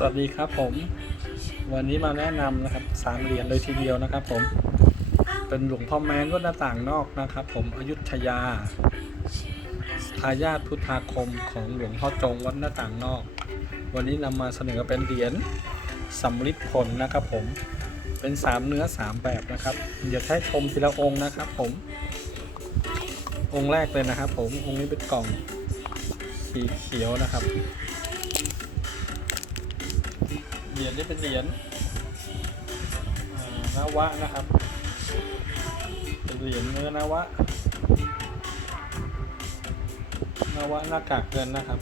สวัสดีครับผม วันนี้มาแนะนำนะครับสามเหรียญเลยทีเดียวนะครับผม เป็นหลวงพ่อแมนวัดหน้าต่างนอกนะครับ ผมอยุธยาทายาทพุทธาคมของหลวงพ่อจงวัดหน้าต่างนอก วันนี้นำมาเสนอเป็นเหรียญสำริดผลนะครับผมเป็นสามเนื้อสามแบบนะครับเดี๋ยวให้ชมทีละองค์นะครับ ผม องค์แรกเลยนะครับ ผมองค์นี้เป็นกล่องสีเขียวนะครับ เหรียญนี่เป็นเหรียญอ่านวะนะครับ เป็นเหรียญเนื้อนวะนวะหน้ากากเงินนะครับ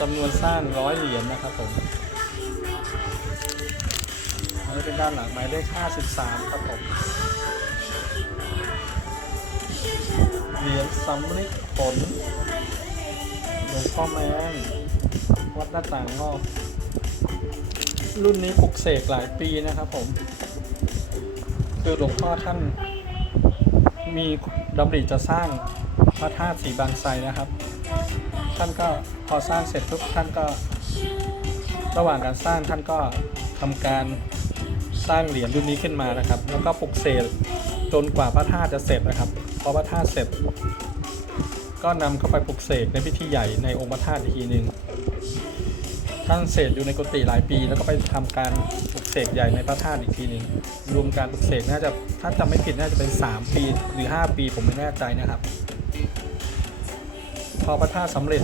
จำนวนสร้างร้อยเหรียญนะครับผมอันนี้เป็นด้านหลังหมายเลข53 ครับผมเหรียญสำริดผลหลวงพ่อแมง วัดหน้าต่างนอกรุ่นนี้ปลุกเสกหลายปีนะครับผม คือหลวงพ่อท่าน มีดำริจะสร้างพระธาตุสีบางไทรนะครับ ท่านก็พอสร้างเสร็จทุกท่านก็ ระหว่างการสร้างท่านก็ทำการสร้างเหรียญรุ่นนี้ขึ้นมานะครับ แล้วก็ปลุกเสกจนกว่าพระธาตุจะเสร็จนะครับ พอพระธาตุเสร็จ ก็นำเข้าไปปลุกเสกในพิธีใหญ่ในองค์พระธาตุอีกทีหนึ่งท่านเสกอยู่ในกุฏิหลายปี แล้วก็ไปทำการปลุกเสกใหญ่ในพระธาตุอีกทีหนึ่งรวมการปลุกเสกน่าจะถ้าจำไม่ผิดน่าจะเป็น 3 ปีหรือ 5 ปีผมไม่แน่ใจนะครับ พอพระธาตุสำเร็จ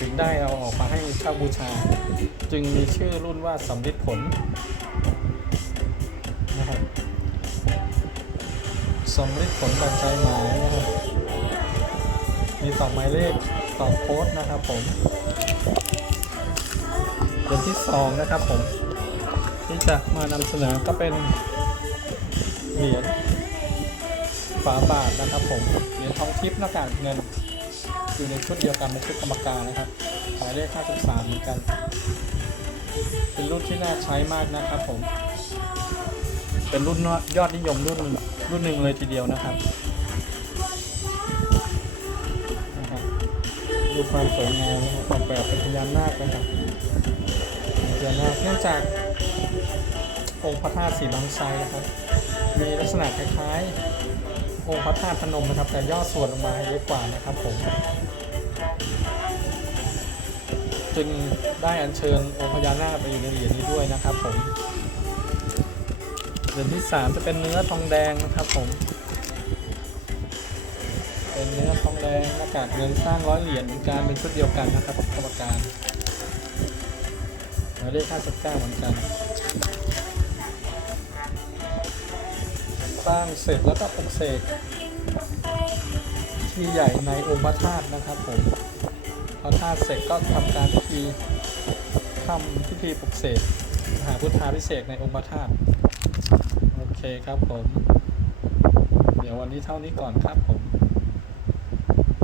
ถึงได้เอาออกมาให้เช่าบูชา จึงมีชื่อรุ่นว่าสำริดผลนะครับสำริดผลบางใจหมายนะครับ มีต่อหมายเลขต่อโค้ดนะครับผมเหรียญที่สองนะครับผม ที่จะมานำเสนอก็เป็นเหรียญฝาบาทนะครับผมเหรียญทองทิพย์หน้ากากเงิน อยู่ในชุดเดียวกันในชุดกรรมการนะครับหมายเลข 53 เหมือนกัน เป็นรุ่นที่น่าใช้มากนะครับผม เป็นรุ่นยอดนิยมรุ่นรุ่นหนึ่งเลยทีเดียวนะครับ ดูความสวยงามนะครับออกแบบเป็นพญานาคนะครับพญานาคเนื่องจากองค์พระธาตุสีบางไทรนะครับมีลักษณะคล้ายๆองค์พระธาตุพนมนะครับ แต่ย่อส่วนลงมาเยอะกว่านะครับผม จึงได้อัญเชิญองค์พญานาคไปอยู่ในเหรียญนี้ด้วยนะครับผมเหรียญที่สามจะเป็นเนื้อทองแดงนะครับผม ทองแดงหน้ากากเงินสร้างร้อยเหรียญเหมือนกันเป็นชุดเดียวกันนะครับกรรมการหมายเลข59เหมือนกัน สร้างเสร็จแล้วก็ปลุกเสกที่ใหญ่ในองค์พระธาตุนะครับผมพระธาตุเสร็จก็ทำการพิธีทำพิธีปลุกเสกมหาพุทธาพิเศษกในองค์พระธาตุโอเคครับผม เดี๋ยววันนี้เท่านี้ก่อนครับผม